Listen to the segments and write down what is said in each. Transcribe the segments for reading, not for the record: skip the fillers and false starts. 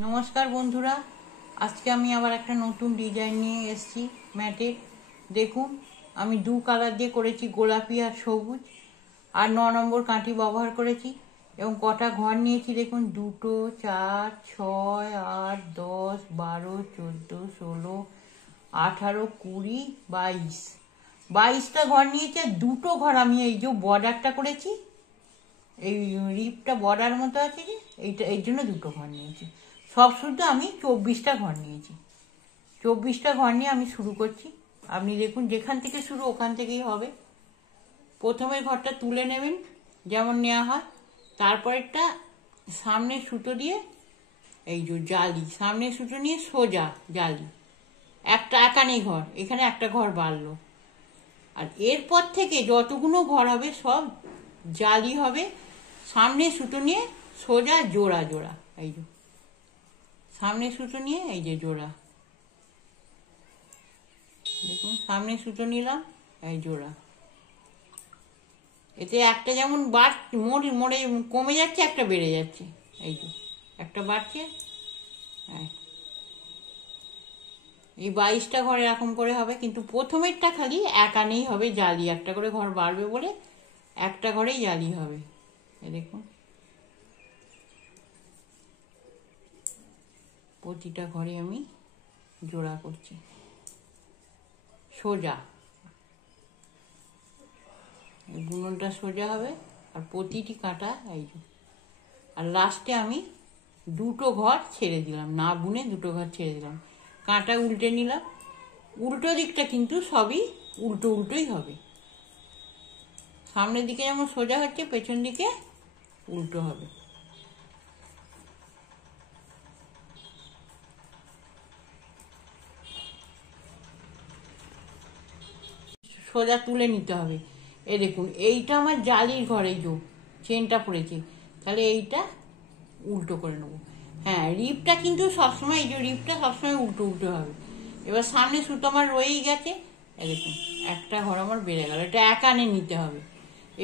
নমস্কার বন্ধুরা, আজকে আমি আবার একটা নতুন ডিজাইন নিয়ে এসেছি ম্যাটের। দেখুন, আমি দু কালার দিয়ে করেছি, গোলাপি আর সবুজ, আর 9 নম্বর কাঁটি ব্যবহার করেছি এবং কটা ঘর নিয়েছি দেখুন। 2, 4, 6, 8, 10, 12, 14, 16, 18, 20, 22টা ঘর নিয়েছি। আর দুটো ঘর আমি এই যে বর্ডারটা করেছি, এই রিপটা বর্ডার মতো আছে যে, এইটা এই জন্য দুটো ঘর নিয়েছি। সব শুদ্ধ আমি 24টা ঘর নিয়েছি। 24টা ঘর নিয়ে আমি শুরু করছি। আপনি দেখুন, যেখান থেকে শুরু ওখান থেকেই হবে। প্রথমে ঘরটা তুলে নেবেন যেমন নেওয়া হয়, তারপরেরটা সামনে সুতো দিয়ে, এই যে জালি, সামনে সুতো নিয়ে সোজা জালি, একটা একানি ঘর, এখানে একটা ঘর বাড়লো। আর এরপর থেকে যতগুলো ঘর হবে সব জালি হবে, সামনে সুতো নিয়ে সোজা জোড়া জোড়া, এই যে সামনে সুতো নিয়ে এই যে জোড়া, দেখুন সামনে সুতো নিলাম, এই জোড়া। এতে একটা যেমন মোড়ে মোড়ে কমে যাচ্ছে, একটা বেড়ে যাচ্ছে, এই যে একটা বাড়ছে। এই 22টা ঘর এরকম করে হবে, কিন্তু প্রথমেরটা খালি একানেই হবে জালি, একটা করে ঘর বাড়বে বলে একটা ঘরেই জালি হবে। এই দেখুন, প্রতিটা ঘরে আমি জোড়া করছি সোজা, বুননটা সোজা হবে। আর প্রতিটি কাঁটা এই যে, আর লাস্টে আমি দুটো ঘর ছেড়ে দিলাম, না বুনে দুটো ঘর ছেড়ে দিলাম, কাঁটা উল্টে নিলাম। উল্টো দিকটা কিন্তু সবই উল্টো উল্টোই হবে, সামনের দিকে যেমন সোজা হচ্ছে পেছন দিকে উল্টো হবে। সোজা তুলে নিতে হবে। এই দেখুন, এইটা আমার জালির ঘর, এই যে চেনটা পড়েছে, তাহলে এইটা উল্টো করে নেবো। হ্যাঁ, রিপটা কিন্তু সবসময়, এই যে রিপটা সবসময় উল্টো উল্টো হবে। এবার সামনে সুতো আমার রয়েই গেছে, এই দেখুন একটা ঘর আমার বেড়ে গেল, এটা একানে নিতে হবে।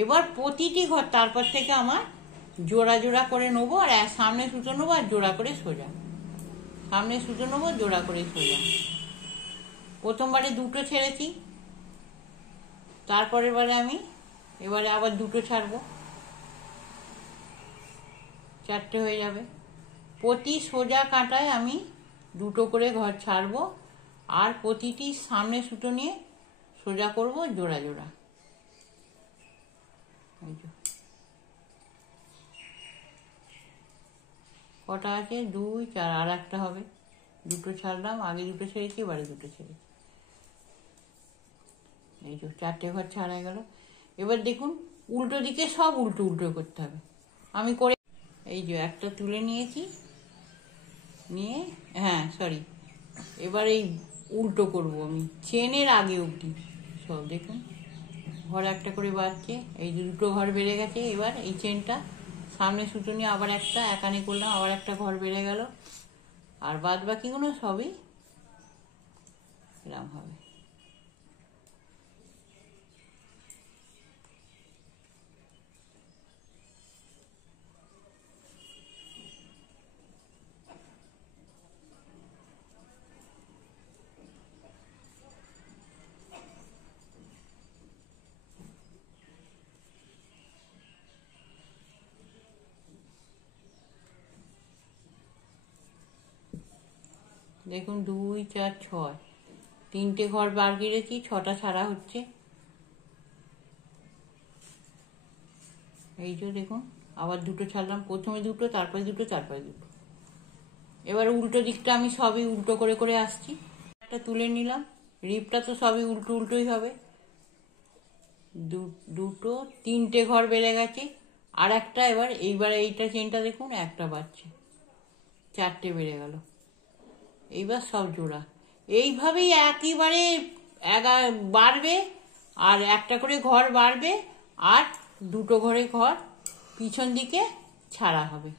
এবার প্রতিটি ঘর তারপর থেকে আমার জোড়া জোড়া করে নেবো, আর সামনে সুতো নেবো আর জোড়া করে সোজা, সামনে সুতো নেবো জোড়া করে সোজা। প্রথমবারে দুটো ছেড়েছি, তারপরের বারে আমি এবারে আবার দুটো ছাড়বো, 4টে হয়ে যাবে। প্রতি সোজা কাঁটায় আমি দুটো করে ঘর ছাড়বো, আর প্রতিটি সামনে সুতো নিয়ে সোজা করব জোড়া জোড়া। কটা আছে? 2, 4, আর একটা হবে। দুটো ছাড়লাম, আগে দুটো ছেড়েছি, এবারে দুটো ছেড়েছি, এই যে 4টে ঘর ছাড়া গেল। এবার দেখুন, উল্টো দিকে সব উল্টো উল্টো করতে হবে। আমি করে, এই যে একটা তুলে নিয়েছি, নিয়ে, হ্যাঁ সরি, এবার এই উল্টো করব আমি চেনের আগে অবধি সব। দেখুন, ঘর একটা করে বাড়ছে, এই যে দুটো ঘর বেড়ে গেছে। এবার এই চেনটা সামনে সুতো নিয়ে আবার একটা একানে করলাম, আবার একটা ঘর বেড়ে গেল, আর বাদ বাকিগুলো সবই এরকম হবে। দেখুন, 2, 4, 6, 3টে ঘর বার গিরেছি, 6টা ছাড়া হচ্ছে। এই যে দেখুন, আবার দুটো ছাড়লাম, প্রথমে দুটো, তারপরে দুটো, তারপরে দুটো। এবার উল্টো দিকটা আমি সবই উল্টো করে করে আসছি। একটা তুলে নিলাম, রিপটা তো সবই উল্টো উল্টোই হবে। দুটো, 3টে ঘর বেড়ে গেছে, আর একটা, এইবার এইটা চেনটা দেখুন একটা বাড়ছে, 4টে বেড়ে গেল। এইবার সব জোড়া, এইভাবেই একইবারে বাড়বে, আর একটা করে ঘর বাড়বে, আর দুটো ঘরে ঘর পিছন দিকে ছাড়া হবে।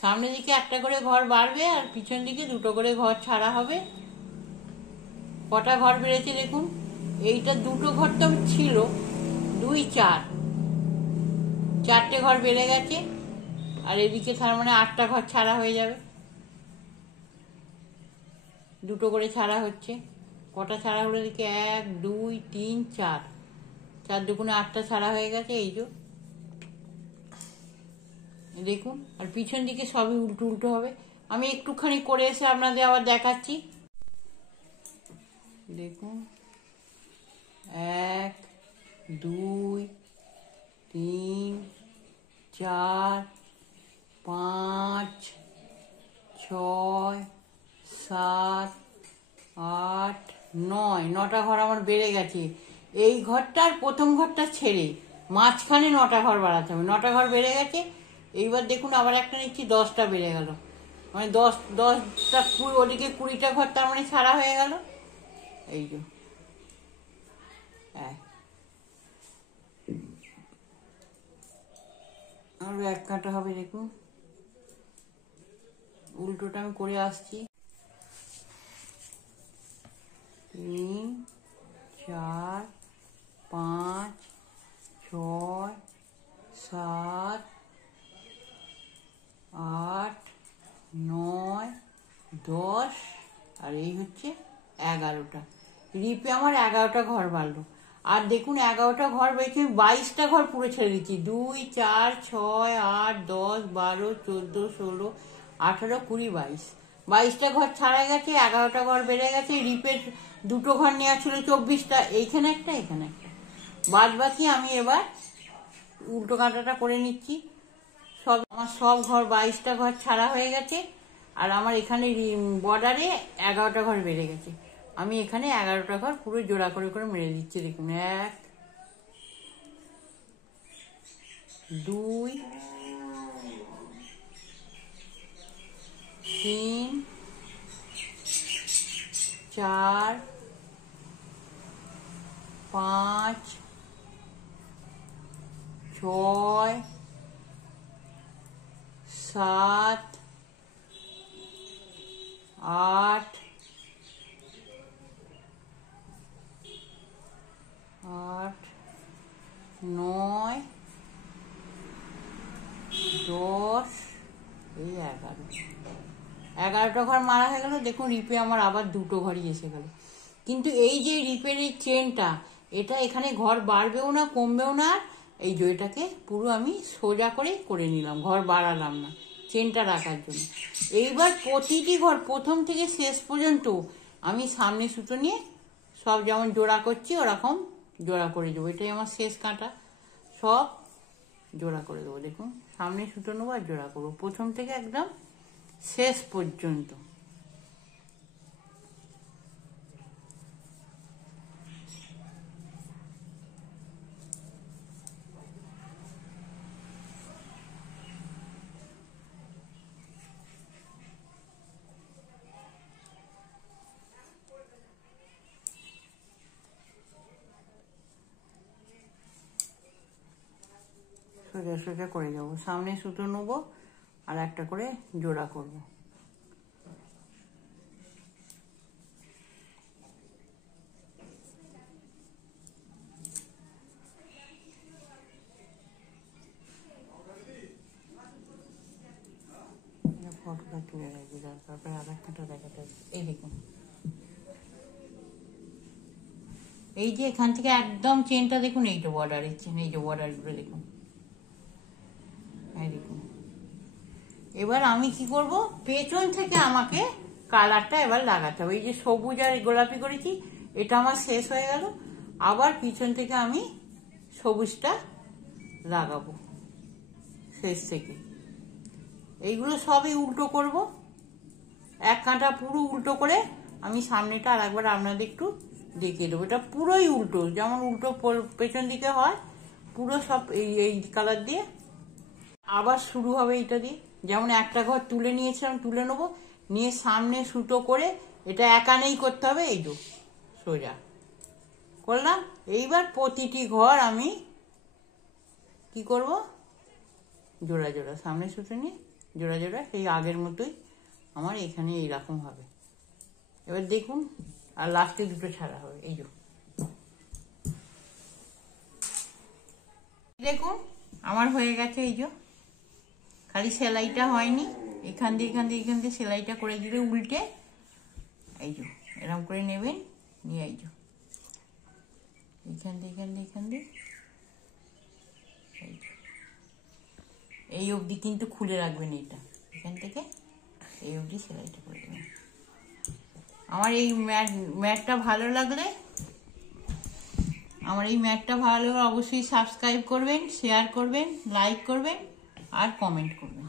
সামনের দিকে একটা করে ঘর বাড়বে, আর পিছন দিকে দুটো করে ঘর ছাড়া হবে। কটা ঘর বেড়েছে দেখুন, এইটা দুটো ঘর তো ছিল, 2, 4, 4টে ঘর বেড়ে গেছে, আর এদিকে তার মানে 8টা ঘর ছাড়া হয়ে যাবে। দুটো করে ছাড়া হচ্ছে। কটা ছাড়া হলো দেখি, 1 2 3 4, 4 দুগুণে 8টা ছাড়া হয়ে গেছে। এই যে দেখুন, আর পিছন দিকে সবই উল্টো উল্টো হবে। আমি একটুখানি করে এসে আপনাদের আবার দেখাচ্ছি। দেখুন, 1 2 3 4 5 6 7 8 9, 9টা ঘর আমার বেড়ে গেছে। এই ঘরটার প্রথম ঘরটা ছেড়ে মাঝখানে 9টা ঘর বাড়াতে হবে। 9টা ঘর বেড়ে গেছে। এইবার দেখুন আবার একটা নিচ্ছি, 10টা বেড়ে গেল, মানে 10টা ওদিকে 20টা ঘর তার মানে ছাড়া হয়ে গেল। এই যে আরো 1 কাটা হবে। দেখুন উল্টোটা আমি করে আসছি। 3 4 5 6 7 8 9 10, আর এই হচ্ছে 11টা। রিপে আমার 11টা ঘর বাড়লো। আর দেখুন 11টা ঘর বেরিয়েছে, 22টা ঘর পুরো ছেড়ে দিচ্ছি। 2 4 6 8 10 12 14 16 18 20 22, 22টা ঘর ছাড়া গেছে। 11টা ঘর বেড়ে গেছে। রিপের দুটো ঘর নেওয়া ছিল 24টা, এইখানে একটা এখানে একটা। বাদ বাকি আমি এবার উল্টো কাঁটাটা করে নিচ্ছি। আমার সব ঘর 22টা ঘর ছাড়া হয়ে গেছে। আর আমার এখানে বর্ডারে 11টা ঘর বেড়ে গেছে। আমি এখানে 11টা ঘর পুরো জোড়া করে করে মেরে দিচ্ছি। দেখুন 1 2 3 4 5 6 7 8 9 10, এই 11টা ঘর মারা হয়ে গেল। দেখুন রিপে আমার আবার দুটো ঘরই এসে গেল। কিন্তু এই যে রিপের এই চেনটা, এটা এখানে ঘর বাড়বেও না কমবেও না। এই যে এটাকে পুরো আমি সোজা করে নিলাম, ঘর বাড়ালাম না চেনটা রাখার জন্য। এইবার প্রতিটি ঘর প্রথম থেকে শেষ পর্যন্ত আমি সামনে সুতো নিয়ে সব যেমন জোড়া করছি ওরকম জোড়া করে দেবো। এটাই আমার শেষ কাঁটা, সব জোড়া করে দেবো। দেখুন সামনে সুতো নেবো আর জোড়া করবো প্রথম থেকে একদম শেষ পর্যন্ত। সোজা সোজা করে যাবো, সামনে সুতো নেবো আর একটা করে জোড়া করব। ফটোটা তুলে রাখি, তারপরে আর একটা দেখাতে। এই দেখুন, এই যে এখান থেকে একদম চেনটা দেখুন, এই যে বর্ডারের চেন, এই যে বর্ডারগুলো দেখুন, এই দেখুন। এবার আমি কি করব, পেছন থেকে আমাকে কালারটা এবার লাগাতে হবে। এই যে সবুজ আর গোলাপি করেছি, এটা আমার শেষ হয়ে গেল। আবার পিছন থেকে আমি সবুজটা লাগাবো শেষ থেকে। এইগুলো সবই উল্টো করব, 1 কাঁটা পুরো উল্টো করে আমি সামনেটা আর একবার আপনাদের একটু দেখিয়ে দেবো। এটা পুরোই উল্টো, যেমন উল্টো পেছন দিকে হয় পুরো সব এই কালার দিয়ে। আবার শুরু হবে এইটা দিয়ে, যেমন একটা ঘর তুলে নিয়েছিলাম, তুলে নেবো, নিয়ে সামনে সুতো করে এটা একানেই করতে হবে। এই তো সোজা করলাম। এইবার প্রতিটি ঘর আমি কি করব, জোড়া জোড়া সামনে সুতো নিয়ে জোড়া জোড়া সেই আগের মতোই আমার এখানে এইরকম হবে। এবার দেখুন, আর লাস্টে দুটো ছাড়া হবে। এই যে দেখুন আমার হয়ে গেছে। এই যে খালি সেলাইটা হয়নি, এখান দিয়ে সেলাইটা করে দিলে উল্টে এই যে এরকম করে নেবেন, নিয়ে এই যে এইখান দিয়ে এই অবধি কিন্তু খুলে রাখবেন, এটা এখান থেকে এই অবধি সেলাইটা করে দেবেন। আমার এই ম্যাটটা ভালো লাগলে অবশ্যই সাবস্ক্রাইব করবেন, শেয়ার করবেন, লাইক করবেন আর কমেন্ট করবেন।